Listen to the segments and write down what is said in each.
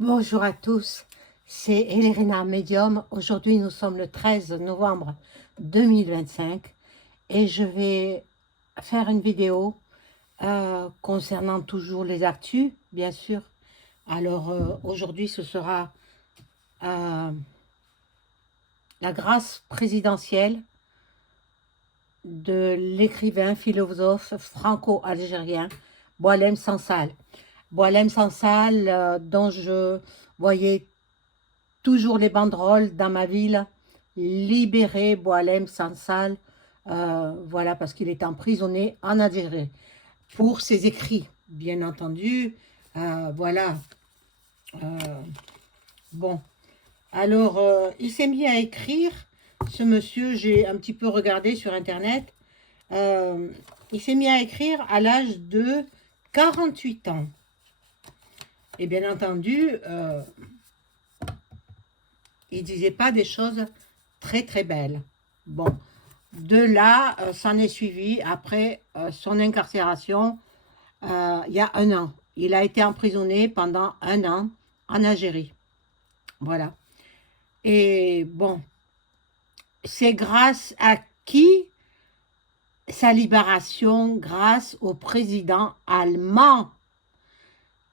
Bonjour à tous, c'est Elérina Medium. Aujourd'hui, nous sommes le 13 novembre 2025 et je vais faire une vidéo concernant toujours les actus, bien sûr. Alors, aujourd'hui, ce sera euh, la grâce présidentielle de l'écrivain philosophe franco-algérien Boualem Sansal. Boualem Sansal, dont je voyais toujours les banderoles dans ma ville, libérer Boualem Sansal, voilà, parce qu'il est emprisonné en Algérie pour ses écrits, bien entendu. Voilà. Euh, bon, alors, il s'est mis à écrire, ce monsieur, j'ai un petit peu regardé sur Internet, il s'est mis à écrire à l'âge de 48 ans. Et bien entendu, il disait pas des choses très très belles. Bon, de là, s'en est suivi après son incarcération il y a un an. Il a été emprisonné pendant un an en Algérie. Voilà. Et bon, c'est grâce à qui sa libération? Grâce au président allemand.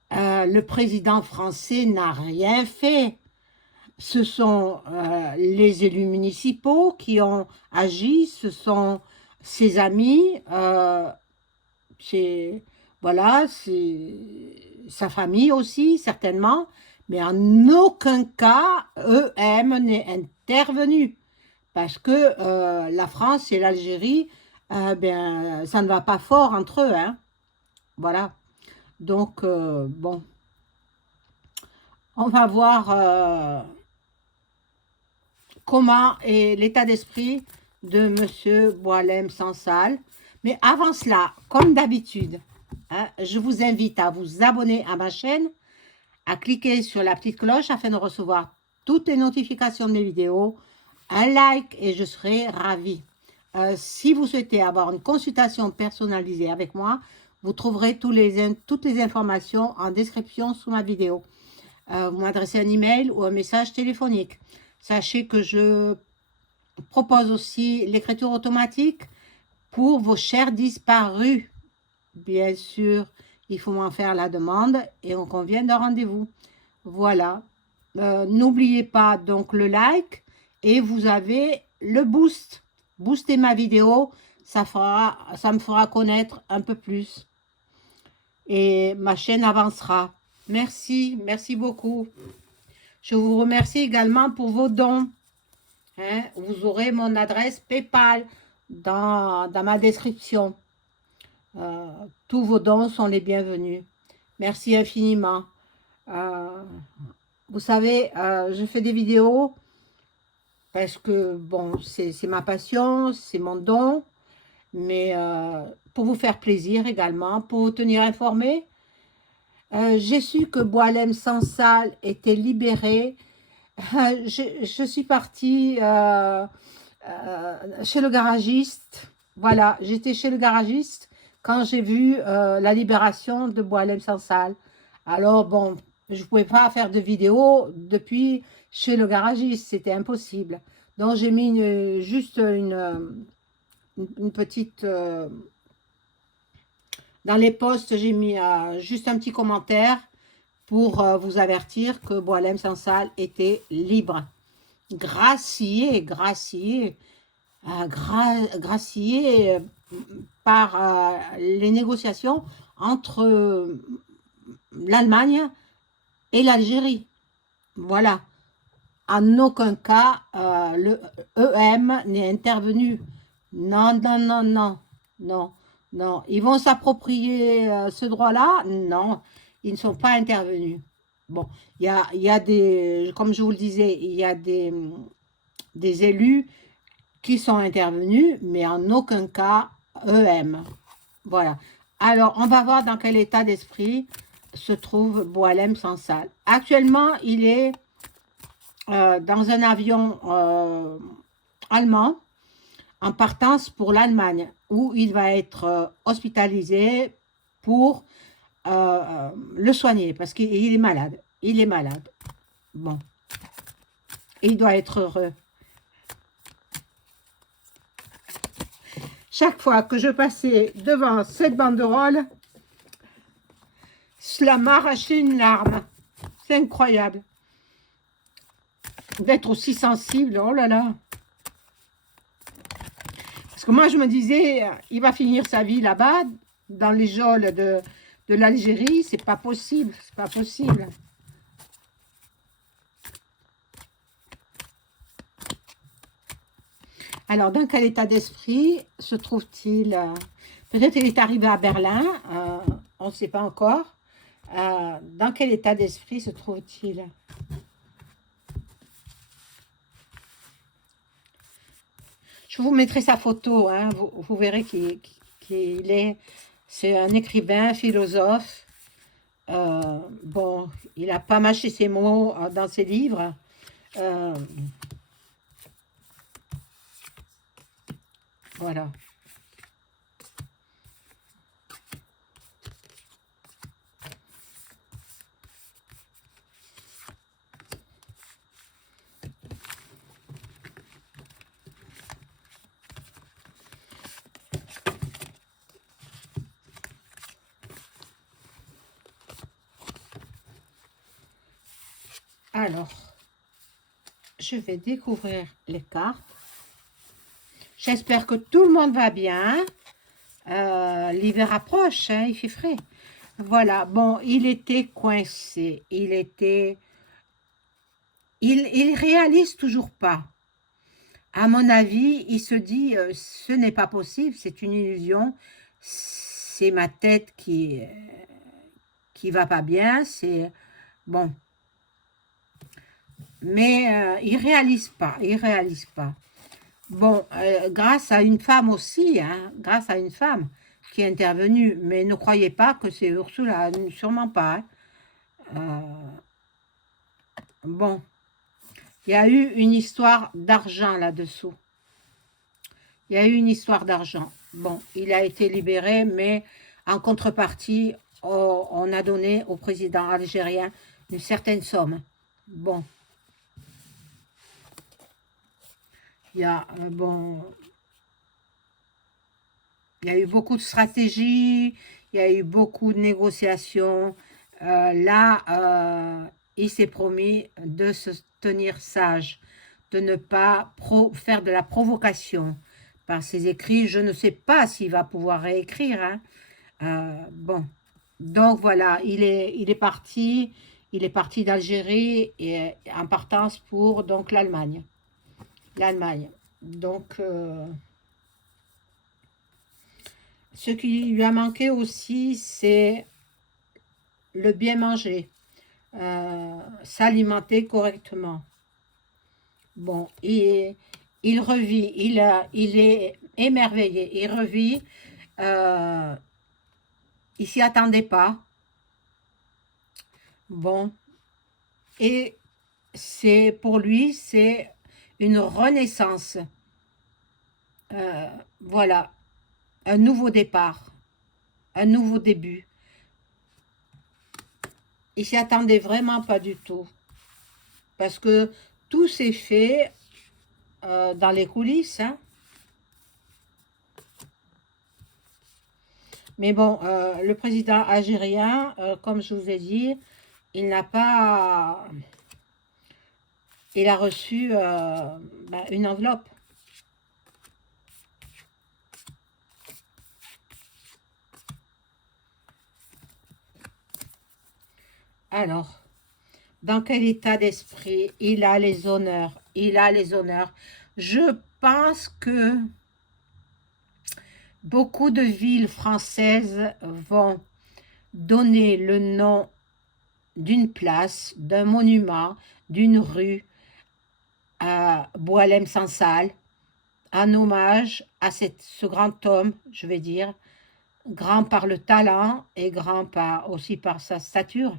Le président français n'a rien fait. Ce sont les élus municipaux qui ont agi, ce sont ses amis, voilà, c'est sa famille aussi, certainement, mais en aucun cas, EM n'est intervenu, parce que la France et l'Algérie, ben, ça ne va pas fort entre eux, hein, voilà. Donc, bon, on va voir comment est l'état d'esprit de Monsieur Boualem Sansal. Mais avant cela, comme d'habitude, hein, je vous invite à vous abonner à ma chaîne, à cliquer sur la petite cloche afin de recevoir toutes les notifications de mes vidéos, un like et je serai ravie. Si vous souhaitez avoir une consultation personnalisée avec moi, vous trouverez toutes les informations en description sous ma vidéo. Vous m'adressez un email ou un message téléphonique. Sachez que je propose aussi l'écriture automatique pour vos chers disparus. Bien sûr, il faut m'en faire la demande et on convient d'un rendez-vous. Voilà. N'oubliez pas donc le like et vous avez le boost. Boostez ma vidéo, ça me fera connaître un peu plus. Et ma chaîne avancera. Merci, merci beaucoup. Je vous remercie également pour vos dons. Hein, vous aurez mon adresse PayPal dans ma description. Tous vos dons sont les bienvenus. Merci infiniment. Vous savez, je fais des vidéos parce que, bon, c'est ma passion, c'est mon don, mais pour vous faire plaisir également, pour vous tenir informé. J'ai su que Boualem Sansal était libéré. Je suis partie chez le garagiste. Voilà, j'étais chez le garagiste quand j'ai vu la libération de Boualem Sansal. Alors, bon, je ne pouvais pas faire de vidéo depuis chez le garagiste, c'était impossible. Donc, j'ai mis juste une petite... dans les posts, j'ai mis juste un petit commentaire pour vous avertir que Boualem Sansal était libre. Gracié par les négociations entre l'Allemagne et l'Algérie. Voilà. En aucun cas, le EM n'est intervenu. Non, non, non, non, non, non. Ils vont s'approprier ce droit-là? Non, ils ne sont pas intervenus. Bon, il y a des, comme je vous le disais, il y a des élus qui sont intervenus, mais en aucun cas EM. Voilà. Alors, on va voir dans quel état d'esprit se trouve Boualem Sansal. Actuellement, il est dans un avion allemand en partance pour l'Allemagne, où il va être hospitalisé pour le soigner, parce qu'il est malade. il est malade. Bon, il doit être heureux. Chaque fois que je passais devant cette banderole, cela m'arrachait une larme. C'est incroyable. D'être aussi sensible, oh là là. Parce que moi, je me disais, il va finir sa vie là-bas, dans les geôles de l'Algérie. C'est pas possible, c'est pas possible. Alors, dans quel état d'esprit se trouve-t-il? Peut-être qu'il est arrivé à Berlin, on ne sait pas encore. Dans quel état d'esprit se trouve-t-il? Je vous mettrai sa photo, hein, vous verrez qui il est. C'est un écrivain, philosophe. Bon, il n'a pas mâché ses mots dans ses livres. Voilà. Alors, je vais découvrir les cartes. J'espère que tout le monde va bien. L'hiver approche, hein, il fait frais. Voilà, bon, il était coincé. Il réalise toujours pas. À mon avis, il se dit, ce n'est pas possible, c'est une illusion. C'est ma tête qui va pas bien. C'est bon. Mais il réalise pas, il réalise pas. Bon, grâce à une femme aussi, hein, grâce à une femme qui est intervenue, mais ne croyez pas que c'est Ursula, sûrement pas. Hein. Bon, il y a eu une histoire d'argent là-dessous. Il y a eu une histoire d'argent. Bon, il a été libéré, mais en contrepartie, on a donné au président algérien une certaine somme. Bon. Il y a, bon, il y a eu beaucoup de stratégies, il y a eu beaucoup de négociations. Là, il s'est promis de se tenir sage, de ne pas faire de la provocation par ses écrits. Je ne sais pas s'il va pouvoir réécrire. Hein. Bon, donc voilà, il est parti. Il est parti d'Algérie et en partance pour donc l'Allemagne. Donc, ce qui lui a manqué aussi, c'est le bien manger, s'alimenter correctement. Bon, il revit, il est émerveillé, il revit, il s'y attendait pas. Bon, et pour lui, c'est une renaissance. Voilà, un nouveau départ, un nouveau début. Il s'y attendait vraiment pas du tout. Parce que tout s'est fait dans les coulisses. Hein. Mais bon, le président algérien, comme je vous ai dit, il n'a pas... Il a reçu une enveloppe. Alors, dans quel état d'esprit il a les honneurs? Il a les honneurs. Je pense que beaucoup de villes françaises vont donner le nom d'une place, d'un monument, d'une rue à Boualem Sansal, en hommage à ce grand homme, je vais dire, grand par le talent et grand aussi par sa stature.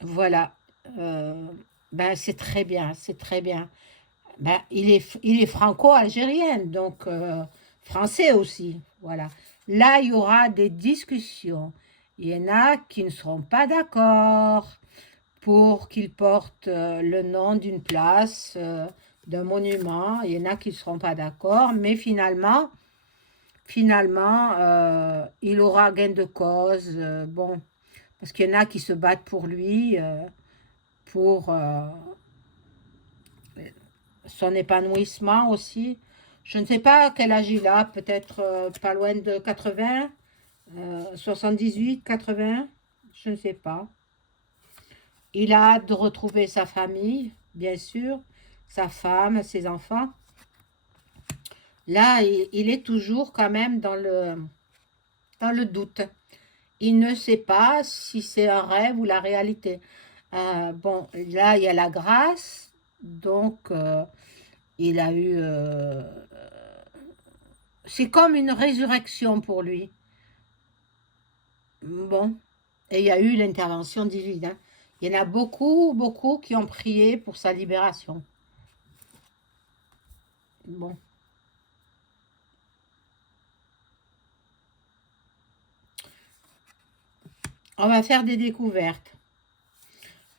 Voilà, ben c'est très bien, c'est très bien. Ben, il est franco-algérien, donc français aussi, voilà. Là, il y aura des discussions, Il y en a qui ne seront pas d'accord pour qu'il porte le nom d'une place, d'un monument. Il y en a qui ne seront pas d'accord, mais finalement, il aura gain de cause. Bon, parce qu'il y en a qui se battent pour lui, pour son épanouissement aussi. Je ne sais pas quel âge il a, peut-être pas loin de 80, 78, 80, je ne sais pas. Il a hâte de retrouver sa famille, bien sûr, sa femme, ses enfants. Là, il est toujours quand même dans le doute. Il ne sait pas si c'est un rêve ou la réalité. Bon, là, il y a la grâce, donc il a eu... c'est comme une résurrection pour lui. Bon, et il y a eu l'intervention divine, hein. Il y en a beaucoup, beaucoup qui ont prié pour sa libération. Bon, on va faire des découvertes.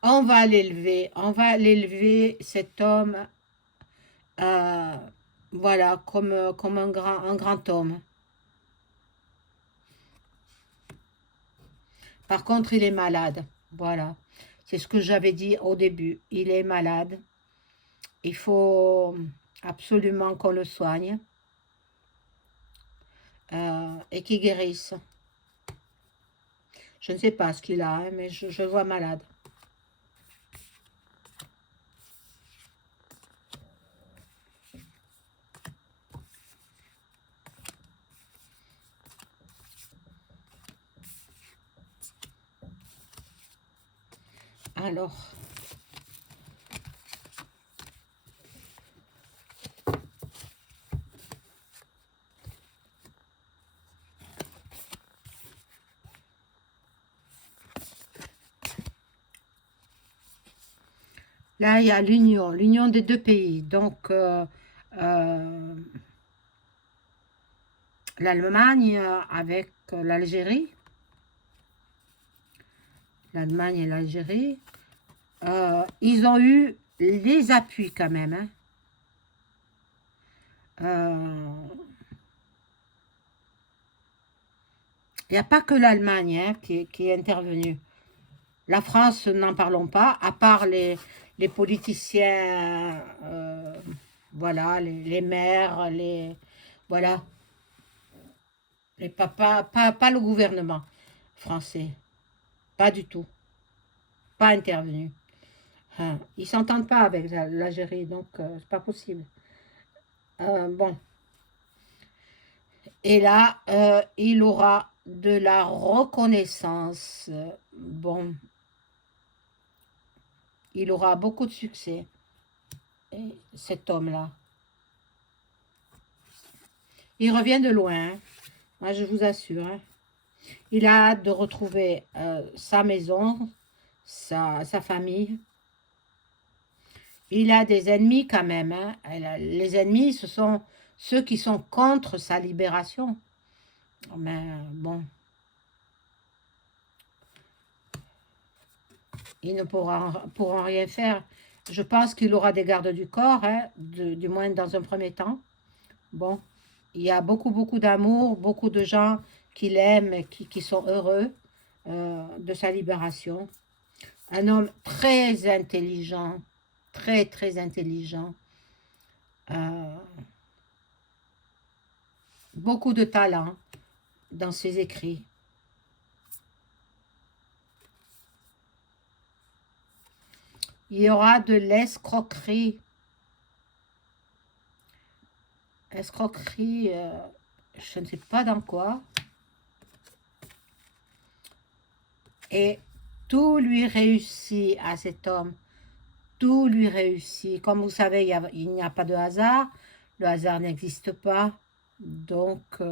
On va l'élever, cet homme, euh, voilà, comme un grand homme. Par contre, il est malade, voilà. C'est ce que j'avais dit au début. Il est malade. Il faut absolument qu'on le soigne et qu'il guérisse. Je ne sais pas ce qu'il a, hein, mais je le vois malade. Alors, là, il y a l'union des deux pays. Donc, euh, l'Allemagne avec l'Algérie. L'Allemagne et l'Algérie. Ils ont eu les appuis quand même, hein. Il n'y a pas que l'Allemagne, hein, qui est intervenue. La France, n'en parlons pas, à part les politiciens, voilà, les maires, voilà, les papas, pas le gouvernement français, pas du tout, pas intervenu. Hein, ils s'entendent pas avec l'Algérie, donc c'est pas possible. Bon, et là, il aura de la reconnaissance. Bon, il aura beaucoup de succès, et cet homme-là. Il revient de loin, hein. Moi, je vous assure, hein. Il a hâte de retrouver sa maison, sa famille. Il a des ennemis quand même, hein. Les ennemis, ce sont ceux qui sont contre sa libération. Mais bon, ils ne pourront rien faire. Je pense qu'il aura des gardes du corps, hein, du moins dans un premier temps. Bon, il y a beaucoup, beaucoup d'amour, beaucoup de gens qui l'aiment et qui sont heureux de sa libération. Un homme très intelligent, très, très intelligent. Euh, Beaucoup de talent dans ses écrits. Il y aura de l'escroquerie. Escroquerie, je ne sais pas dans quoi. Et tout lui réussit à cet homme. Tout lui réussit. Comme vous savez, il n'y a pas de hasard. Le hasard n'existe pas. Donc,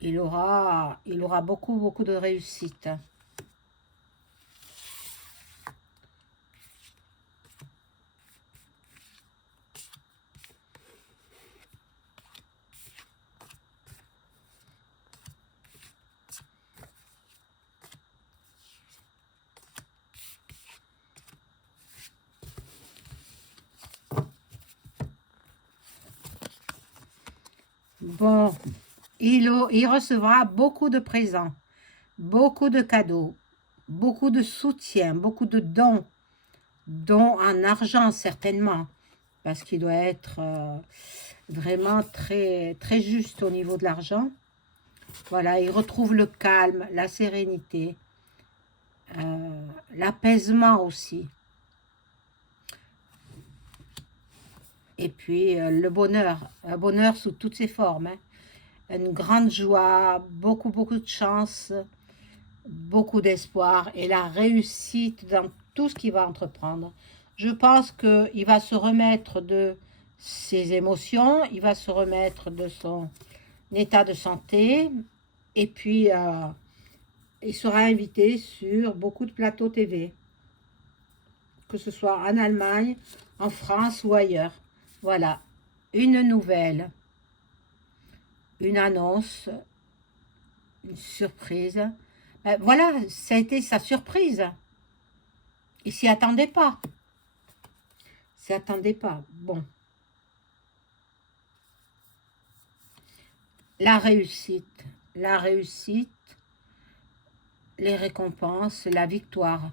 il aura beaucoup, beaucoup de réussite. Bon, il recevra beaucoup de présents, beaucoup de cadeaux, beaucoup de soutien, beaucoup de dons en argent certainement, parce qu'il doit être vraiment très, très juste au niveau de l'argent. Voilà, il retrouve le calme, la sérénité, l'apaisement aussi. Et puis le bonheur, un bonheur sous toutes ses formes, hein. Une grande joie, beaucoup, beaucoup de chance, beaucoup d'espoir et la réussite dans tout ce qu'il va entreprendre. Je pense qu'il va se remettre de ses émotions, il va se remettre de son état de santé et puis il sera invité sur beaucoup de plateaux TV, que ce soit en Allemagne, en France ou ailleurs. Voilà, une nouvelle, une annonce, une surprise. Voilà, ça a été sa surprise. Il s'y attendait pas. S'y attendait pas. Bon. La réussite, les récompenses, la victoire.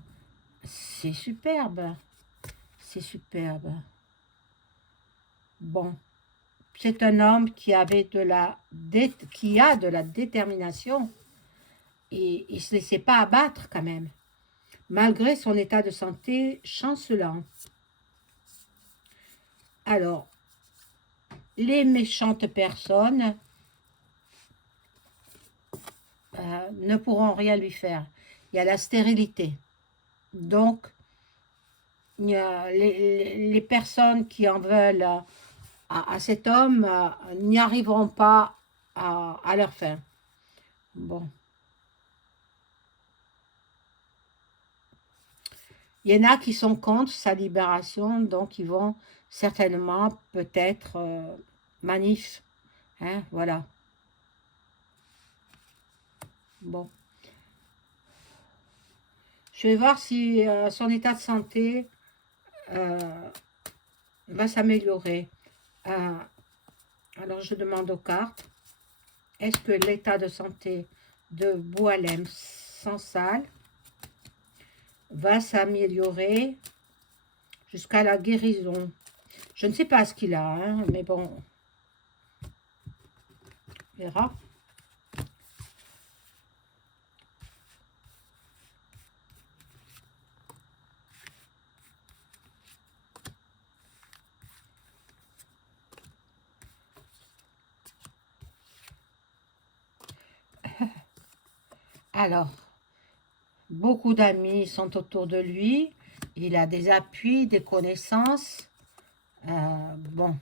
C'est superbe. C'est superbe. Bon. C'est un homme qui avait qui a de la détermination et il ne se laissait pas abattre quand même, malgré son état de santé chancelant. Alors, les méchantes personnes ne pourront rien lui faire. Il y a la stérilité. Donc, il y a les personnes qui en veulent à cet homme n'y arriveront pas à leur fin. Bon. Il y en a qui sont contre sa libération, donc ils vont certainement peut-être manif. Hein, voilà. Bon. Je vais voir si son état de santé va s'améliorer. Alors je demande aux cartes, est-ce que l'état de santé de Boualem Sansal va s'améliorer jusqu'à la guérison? Je ne sais pas ce qu'il a, hein, mais bon, on verra. Alors, beaucoup d'amis sont autour de lui. Il a des appuis, des connaissances. Bon.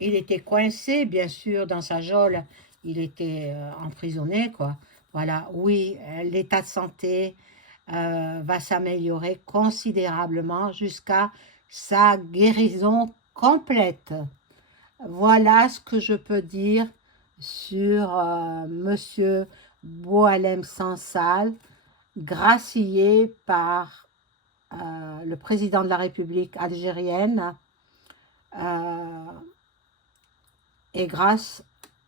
Il était coincé, bien sûr, dans sa geôle. Il était emprisonné, quoi. Voilà, oui, l'état de santé va s'améliorer considérablement jusqu'à sa guérison complète. Voilà ce que je peux dire sur Monsieur Boualem Sansal, gracié par le président de la République algérienne et grâce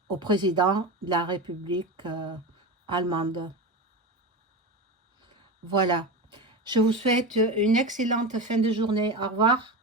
au président de la République allemande. Voilà. Je vous souhaite une excellente fin de journée. Au revoir.